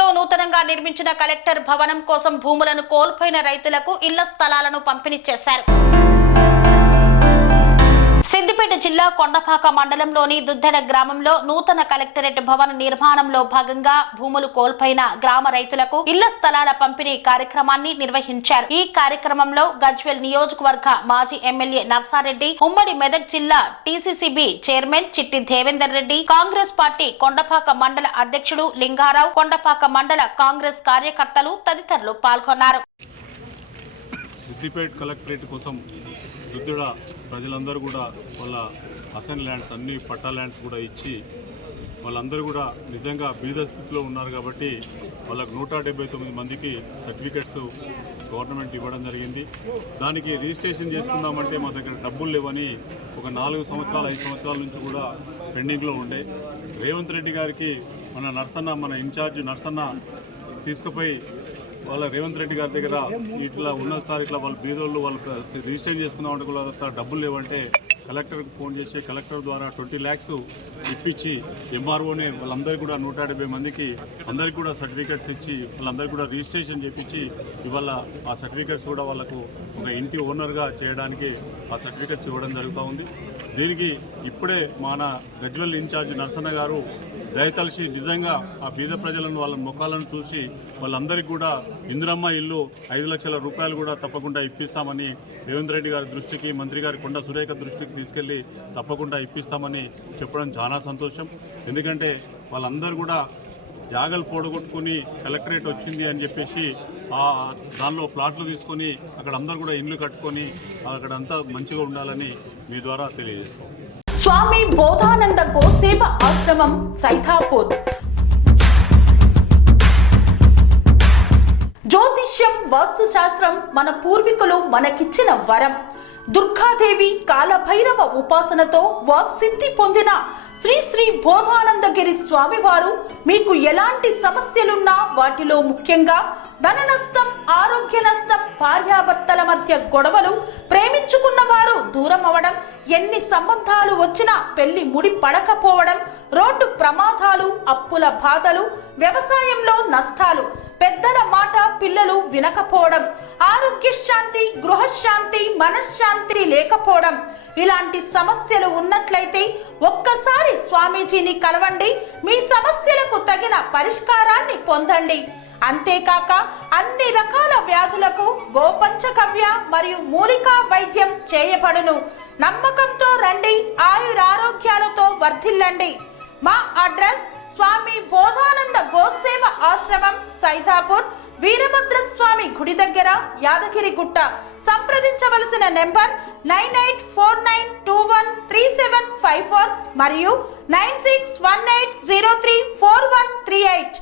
గ్రామంలో నూతనంగా నిర్మించిన కలెక్టర్ భవనం కోసం భూములను కోల్పోయిన రైతులకు ఇళ్ల స్థలాలను పంపిణీ చేశారు. సిద్దిపేట జిల్లా కొండపాక మండలంలోని దుద్దెడ గ్రామంలో నూతన కలెక్టరేట్ భవన నిర్మాణంలో భాగంగా భూములు కోల్పోయిన గ్రామ రైతులకు ఇళ్ల స్థలాల పంపిణీ కార్యక్రమాన్ని నిర్వహించారు. ఈ కార్యక్రమంలో గజ్వేల్ నియోజకవర్గ మాజీ ఎమ్మెల్యే నర్సారెడ్డి, ఉమ్మడి మెదక్ జిల్లా టీసీసీబీ చైర్మన్ చిట్టి దేవేందర్ రెడ్డి, కాంగ్రెస్ పార్టీ కొండపాక మండల అధ్యక్షుడు లింగారావు, కొండపాక మండల కాంగ్రెస్ కార్యకర్తలు తదితరులు పాల్గొన్నారు. సిద్దిపేట కలెక్టరేట్ కోసం దుద్దుడ ప్రజలందరూ కూడా వాళ్ళ అసైన్ ల్యాండ్స్ అన్ని పట్టా ల్యాండ్స్ కూడా ఇచ్చి వాళ్ళందరూ కూడా నిజంగా బీద స్థితిలో ఉన్నారు కాబట్టి వాళ్ళకు 179 మందికి సర్టిఫికెట్స్ గవర్నమెంట్ ఇవ్వడం జరిగింది. దానికి రిజిస్ట్రేషన్ చేసుకుందామంటే మా దగ్గర డబ్బులు లేవని ఒక 4 సంవత్సరాలు 5 సంవత్సరాల నుంచి కూడా పెండింగ్లో ఉండే. రేవంత్ రెడ్డి గారికి మన ఇన్ఛార్జ్ నర్సన్న తీసుకుపోయి వాళ్ళ రేవంత్ రెడ్డి గారి దగ్గర ఇట్లా ఉన్నది సార్, ఇట్లా వాళ్ళ బీదోళ్ళు వాళ్ళు రిజిస్టర్ చేసుకుందామంటే కూడా డబ్బులు లేవంటే కలెక్టర్కి ఫోన్ చేసి కలెక్టర్ ద్వారా 20 lakhs ఇప్పించి ఎంఆర్ఓనే వాళ్ళందరికీ కూడా 170 మందికి అందరికీ కూడా సర్టిఫికెట్స్ ఇచ్చి వాళ్ళందరికీ కూడా రిజిస్ట్రేషన్ చేయించి ఇవాళ ఆ సర్టిఫికెట్స్ కూడా వాళ్ళకు ఒక ఇంటి ఓనర్గా చేయడానికి ఆ సర్టిఫికెట్స్ ఇవ్వడం జరుగుతూ ఉంది. దీనికి ఇప్పుడే మన గజ్వేల్ ఇన్ఛార్జ్ నర్సన్న గారు దయతలిసి నిజంగా ఆ బీద ప్రజలను వాళ్ళ ముఖాలను చూసి వాళ్ళందరికీ కూడా ఇందిరమ్మ ఇల్లు 5 లక్షల రూపాయలు కూడా తప్పకుండా ఇప్పిస్తామని రేవంత్ రెడ్డి గారి దృష్టికి, మంత్రి గారి కొండ సురేఖ దృష్టికి తీసుకెళ్లి తప్పకుండా ఇప్పిస్తామని చెప్పడం చాలా సంతోషం. ఎందుకంటే వాళ్ళందరూ కూడా జాగలు పోడగొట్టుకుని కలెక్టరేట్ వచ్చింది అని చెప్పేసి దానిలో ప్లాట్లు తీసుకొని అక్కడ అందరూ కూడా ఇల్లు కట్టుకొని అక్కడంతా మంచిగా ఉండాలని మీ ద్వారా తెలియజేస్తాం. స్వామి బోధానంద గోసేవ ఆశ్రమం సైథాపూర్. జ్యోతిష్యం, వాస్తుశాస్త్రం మన పూర్వీకులు మనకిచ్చిన వరం. దుర్గాదేవి, కాలభైరవ ఉపాసనతో వాక్సిద్ధి పొందిన శ్రీ శ్రీ బోధానందగిరి స్వామివారు మీకు ఎలాంటి సమస్యలున్నా, వాటిలో ముఖ్యంగా ధన నష్టం, ఆరోగ్య నష్టం, భార్యాభర్తల మధ్య గొడవలు, ప్రేమించుకున్న వారు దూరం అవడం, ఎన్ని సంబంధాలు వచ్చినా పెళ్లి ముడి పడకపోవడం, రోడ్డు ప్రమాదాలు, అప్పుల బాధలు, వ్యవసాయంలో నష్టాలు, పెద్దల మాట పిల్లలు వినకపోవడం, ఆరోగ్య శాంతి, గృహశాంతి, మనశ్శాంతి లేకపోవడం, ఇలాంటి సమస్యలు ఉన్నట్లయితే ఒక్కసారి స్వామీజీని కలవండి. మీ సమస్యలకు తగిన పరిష్కారాన్ని పొందండి. అంతేకాక అన్ని రకాల వ్యాధులకు గోపంచకవ్య మరియు మూలికా వైద్యం చేయబడును. నమ్మకంతో రండి, ఆయురారోగ్యాలతో వర్ధిల్లండి. మా అడ్రస్ స్వామి బోధానంద గోసేవ ఆశ్రమం, సైథాపూర్, వీరభద్రస్వామి గుడి దగ్గర, యాదగిరిగుట్ట. సంప్రదించవలసిన నెంబర్ 9849213754 మరియు 9618034138.